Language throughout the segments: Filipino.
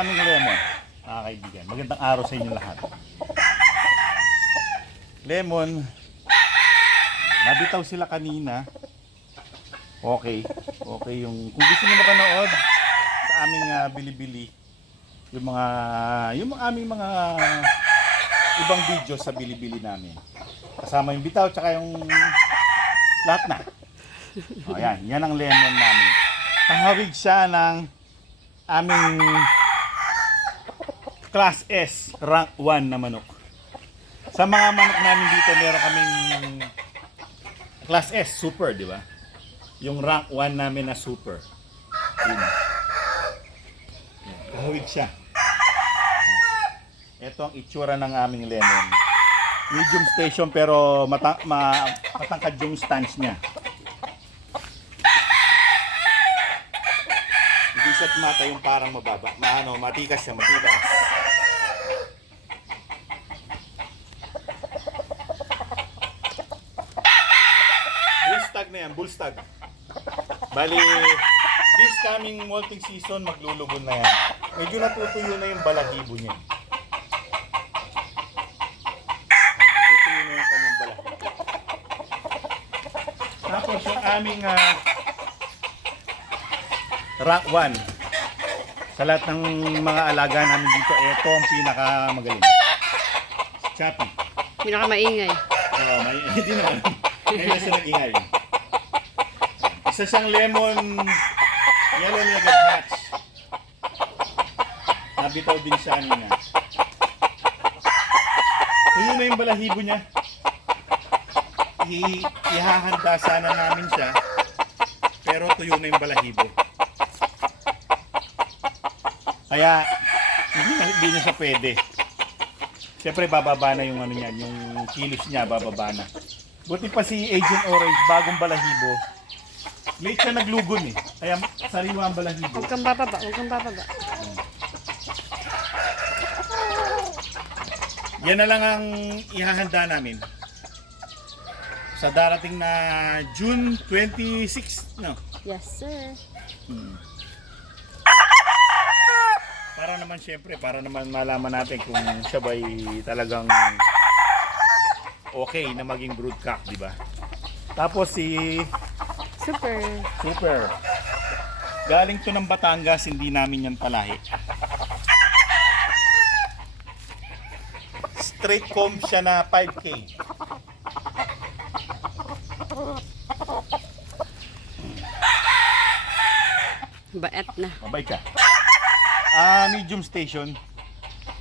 aming lemon. Mga kaibigan, magandang araw sa inyo lahat. Lemon, nabitaw sila kanina. Okay yung kung gusto niyo mapanood sa aming bili-bili, yung aming mga ibang video sa bili-bili namin. Kasama yung bitaw tsaka yung lahat na. O yan ang lemon namin. Kahawig siya ng aming Class S, rank 1 na manok. Sa mga manok namin dito, meron kaming Class S, super, di ba? Yung rank 1 namin na super. Yun. Kahawig siya. Ito ang itsura ng aming lemon. Medium station pero matangkad yung stance niya. Hindi siya mata yung parang mababa. Matikas siya, matikas. Bullstag na yan, bullstag. Bali, this coming molting season, maglulubon na yan. Medyo natutuyo na yung balahibo niya. Natutuyo na yung kanyang balahibo. Tapos yung aming rank 1. Sa lahat ng mga alaga namin dito, ito ang pinakamagaling. Chappy. Pinakamaingay. Hindi naman. Ngayon siya nag-ingay. Isa siyang lemon yellow legged hatch. Nabitaw din siya kanina. Tuyo na yung balahibo niya. Ihahanda sana namin siya. Pero tuyo na yung balahibo. Kaya hindi na siya pwede. Siyempre bababa na yung ano niyan, yung kilos niya bababa na. Buti pa si Agent Orange, bagong balahibo. Late siya naglugon eh. Kaya sariwa ang balahibo. Huwag kang bababa, huwag kang bababa. Yan na lang ang ihahanda namin. Sa darating na June 26, no? Yes, sir. Para naman syempre, para naman malaman natin kung siya ba'y talagang okay na maging broodcock, di ba? Tapos si Super. Galing to ng Batangas, hindi namin yan palahi. Straight comb siya na 5K. Baet na. Mabay ka. Medium station,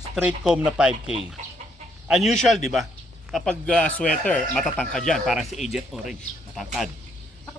straight comb na 5K. Unusual, di ba? Kapag sweater, matatangkad yan. Parang si Agent Orange, matangkad.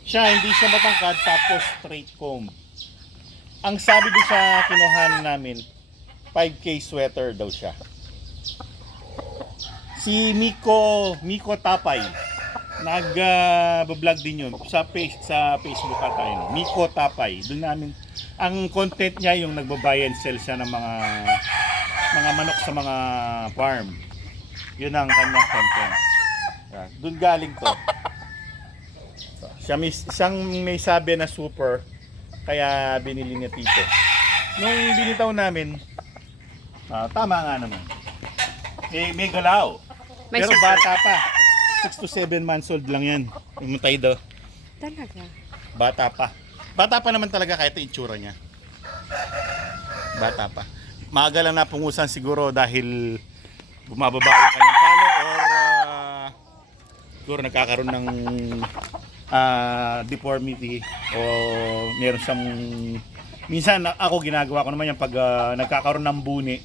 Siya, hindi siya matangkad, tapos straight comb. Ang sabi doon sa kinuhanan namin, 5K sweater daw siya. Si Miko Tapay, nag-vlog din yun sa Facebook ata yun. Miko Tapay. Doon namin, ang content niya yung nagbabuy and sell siya ng mga manok sa mga farm. Yun ang kanyang content. Doon galing to. Siyang may sabi na super, kaya binili niya tito. Nung binitaw namin, tama nga naman. May galaw. May Pero super. bata pa. 6 to 7 months old lang yan. Yung Taydo. Talaga? Bata pa. Bata pa naman talaga kahit itsura niya. Bata pa. Maaga lang napungusan siguro dahil bumababa yung kanyang palo or siguro nagkakaroon ng deformity o meron siyang minsan ako ginagawa ko naman yan pag nagkakaroon ng buni,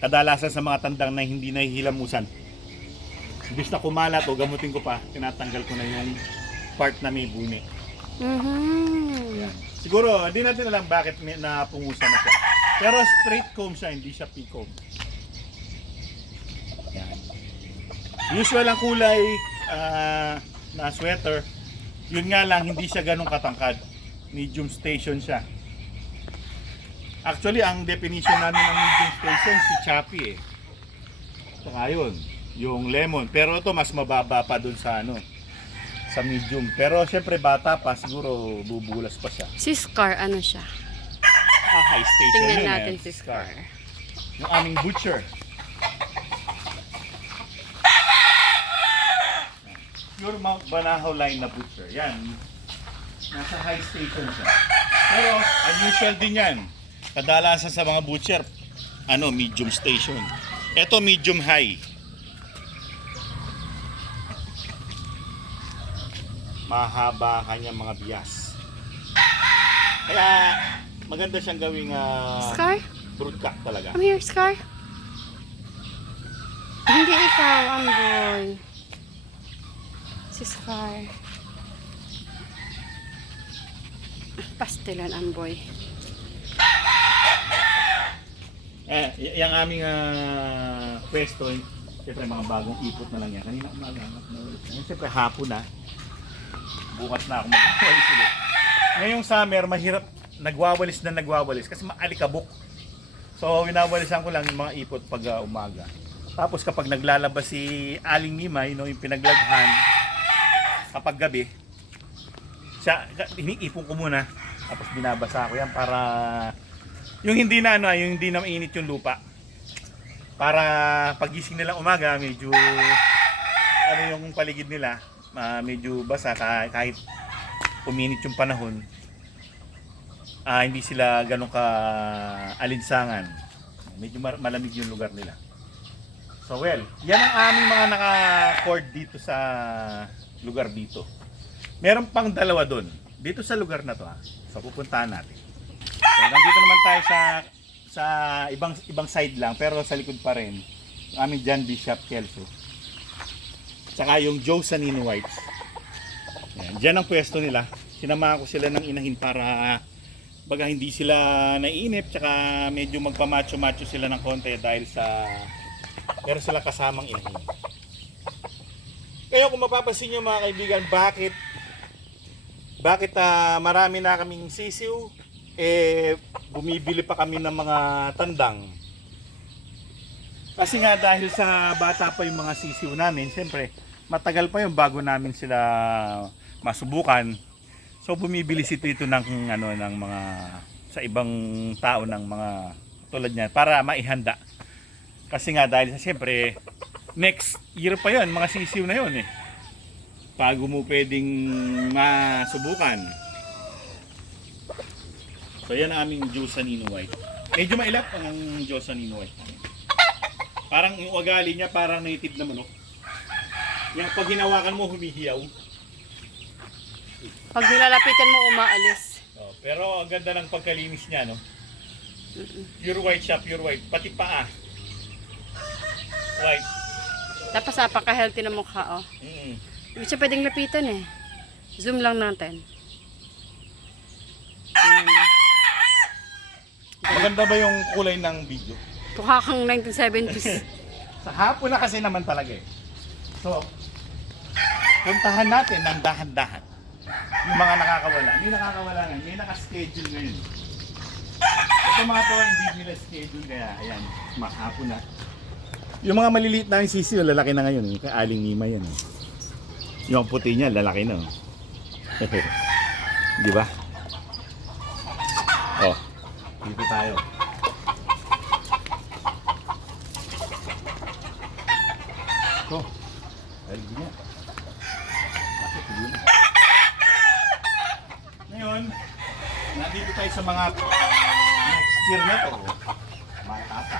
kadalasan sa mga tandang na hindi nahihilamusan, imbis na kumalat o gamutin ko pa, tinatanggal ko na yung part na may buni. Yan. Siguro hindi natin alam bakit napungusan na siya, pero straight comb siya, hindi siya P-comb. Yan. Usual ang kulay na sweater. Yun nga lang, hindi siya ganun katangkad. Medium station siya. Actually, ang definition namin ng medium station, si Chappy eh. Ito nga yun, yung lemon. Pero ito, mas mababa pa dun sa sa medium. Pero syempre, bata pa, siguro bubulas pa siya. Si Scar, ano siya? high station Tingnan yun, natin eh. si Scar. Yung aming butcher. Your Mount Banahaw line na butcher. Yan. Nasa high station siya. Pero unusual din yan. Kadalasan sa mga butcher, medium station. Ito medium high. Mahaba kanyang mga bias. Kaya maganda siyang gawing Scar? broodcock talaga. Come here, Scar. Hindi ikaw, Amboy. Si Scar. Pastelan, Amboy. Yung aming pwesto, siyempre mga bagong ipot na lang yan. Kanina umaga, siyempre hapon na. Bukas na ako magwawalis ulit. Ngayong summer, mahirap nagwawalis kasi maalikabok. So, winawalisan ko lang yung mga ipot pag umaga. Tapos kapag naglalabas si Aling Mimay, yung pinaglaghan, kapag gabi, iniipon ko muna. Tapos binabasa ko yan para yung hindi na mainit yung lupa. Para pagising nila umaga, medyo yung paligid nila, medyo basa kahit uminit yung panahon. Hindi sila ganun ka alinsangan. Medyo malamig yung lugar nila. So yan ang aming mga naka-cord dito sa lugar dito. Meron pang dalawa doon. Dito sa lugar na to So pupuntahan natin. So nandito naman tayo sa ibang side lang pero sa likod pa rin. Yung aming John Bishop Kelso. Tsaka yung Joe Sanino Whites. Yan, dyan ang pwesto nila. Sinamahan ko sila ng inahin para baga hindi sila naiinip tsaka medyo magpamacho-macho sila ng konti dahil sa meron sila kasamang inahin. Kaya kung mapapansin nyo mga kaibigan, bakit marami na kaming sisiw, bumibili pa kami ng mga tandang. Kasi nga dahil sa bata pa yung mga sisiw namin, siyempre matagal pa yung bago namin sila masubukan. So bumibili si Tito ng mga sa ibang tao ng mga tulad niyan para maihanda. Kasi nga dahil siyempre next year pa yon mga sisiw na yon bago mo pwedeng masubukan. So yan ang aming Joe Sanino White. Medyo mailap ang Joe Sanino White. Parang yung ugali niya parang native na manok. Yung pag hinawakan mo humihiyaw. Pag nilalapitan mo, umaalis. Pero ang ganda ng pagkalinis niya, no? Pure white siya, pure white. Pati paa. White. Tapos napaka-healthy na mukha, Hindi siya pwedeng lapitan Zoom lang natin. Maganda ba yung kulay ng video? Mukha kang 1970s. Sa hapon na kasi naman talaga So, puntahan natin ng dahan-dahan. Yung mga nakakawala. Hindi nakakawala nga. May nakaschedule ngayon. Ito mga to, hindi nila schedule kaya. Ayan, mahapon na. Yung mga maliliit na yung sisiyo, lalaki na ngayon. Yung Aling Mima yan. Yung puti niya, lalaki na. Di ba? Dito tayo. Ay, ganyan. Bakit yun? Ngayon, nandito tayo sa mga next year na to. Mga tata.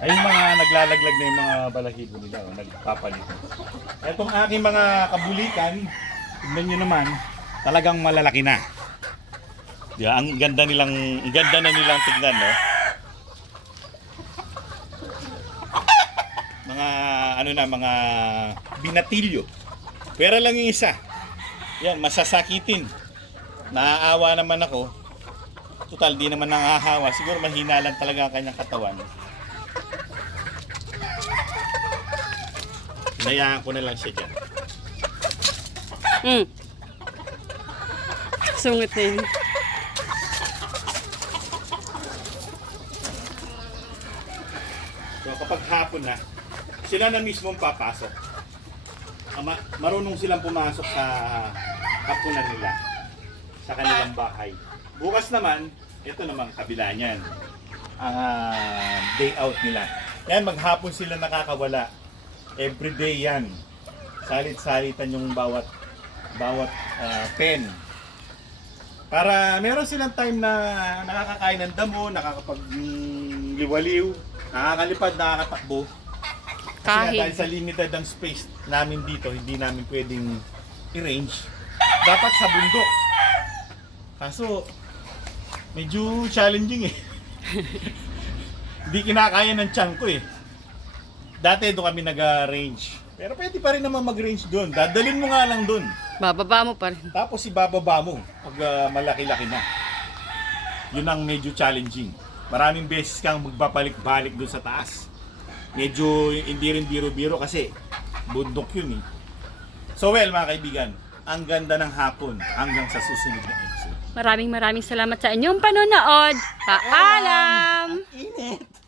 Ay, yung mga naglalaglag na yung mga balahibo nila, nagpapalit. Etong aking mga kabulikan, tignan nyo naman, talagang malalaki na. Diba? Ang ganda na nilang tignan, no? Mga binatilyo. Pero lang yung isa. Yan, masasakitin. Naaawa naman ako. Total, di naman nangahawa. Siguro mahina lang talaga ang kanyang katawan. Hinayaan ko na lang siya dyan. Sungit na yun. So kapag hapon na, sila na mismo papasok. marunong silang pumasok sa hapunan nila sa kanilang bahay. Bukas naman, ito naman kabila niyan. Day out nila. Yan, maghapon sila nakakawala. Everyday yan. Salit-salitan yung bawat pen. Para meron silang time na nakakakain ng damo, nakakapagliwaliw, nakakalipad, nakakatakbo. Kasi nga, Kahit. dahil sa limited ang space namin dito, hindi namin pwedeng i-range. Dapat sa bundok. Kaso, medyo challenging eh. Hindi kinakaya ng tiyan ko eh. Dati doon kami nag-range. Pero pwede pa rin naman mag-range doon. Dadalhin mo nga lang doon. Bababa mo pa rin. Tapos ibababa mo pag malaki-laki na. Yun ang medyo challenging. Maraming beses kang magbabalik-balik doon sa taas. Medyo hindi rin biro-biro kasi bundok yun eh. So well mga kaibigan, ang ganda ng hapon hanggang sa susunod na episode. Maraming salamat sa inyong panonood. Paalam! Init!